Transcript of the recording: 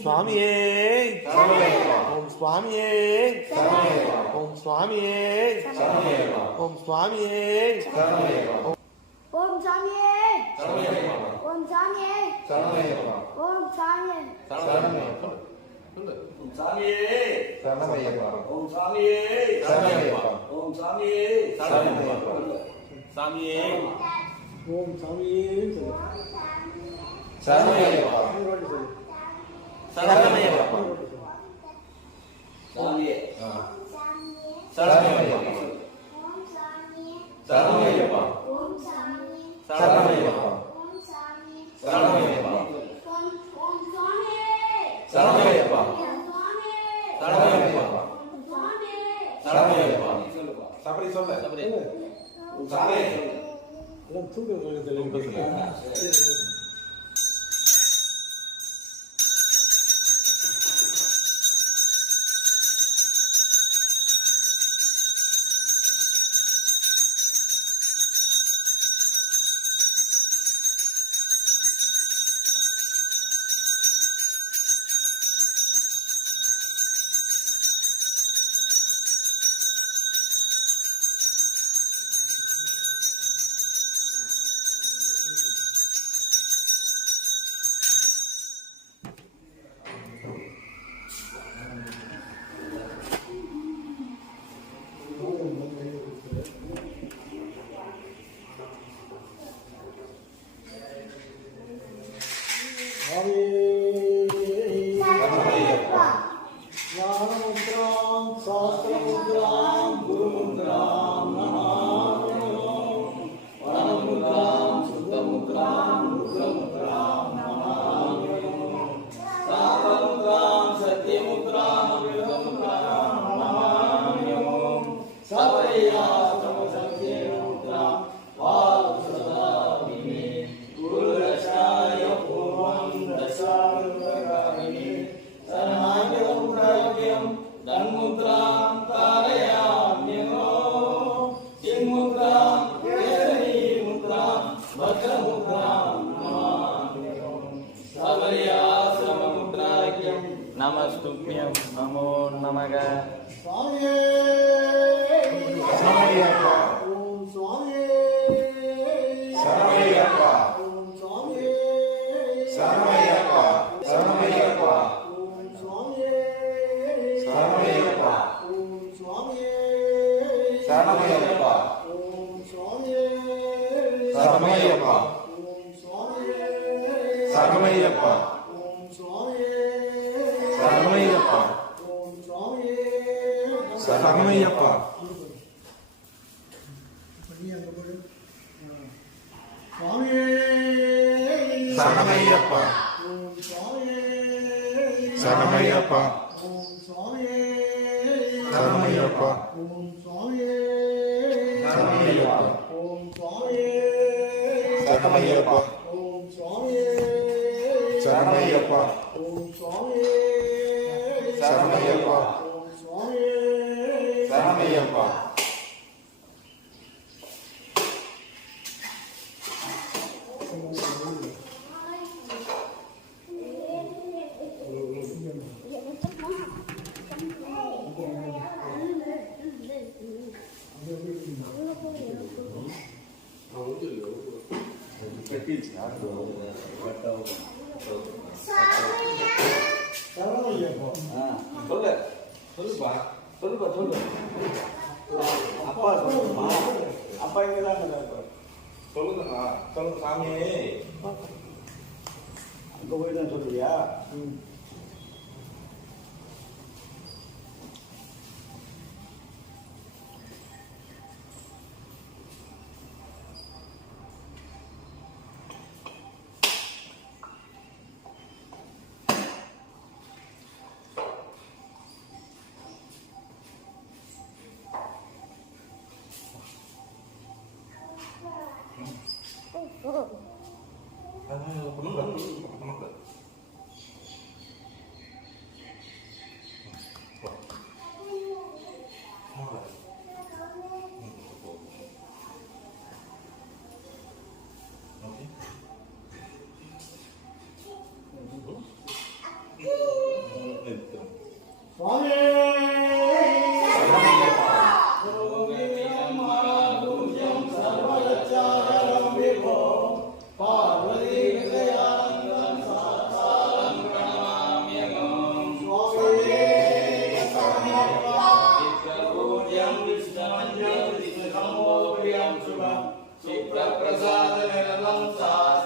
சுவாமியே ஓம் சுவாமியே ஓம் சுவாமியே ஓம் சுவாமியே ஓம் சாமியே ஓம் சாமியே ஓம் சாமியே சாமியே சரணமையப்பா ஓம் சாமியே ஓம் சாமியே சாமியே ஓம் சாமியே சொல்லு. சரணமையப்பா சாமியே சரணமையப்பா சாமியே சரணமையப்பா சாமியே சரணமையப்பா சாமியே சரணமையப்பா சாமியே சரணமையப்பா சாமியே சரணமையப்பா சாமியே சரணமையப்பா சபரி சொல்ல சபரி சாமி எல்லாம் தூக்க சரணையப்பா சரணையப்பா சரணையப்பா சரணையப்பா சரணையப்பா சரணையப்பா சரணையப்பா சரணையப்பா சரணமையப்பா ஓம் சுவாமியே சரணமையப்பா அப்பா சொல்லுமா அப்பா இங்க தான் இருப்பாரு சொல்லுங்கண்ணா சொல்லுங்க சாமியே அங்க போய் தான் சொல்லுவியா शुभम शुभम शुभ्रप्रसादनिरलं सा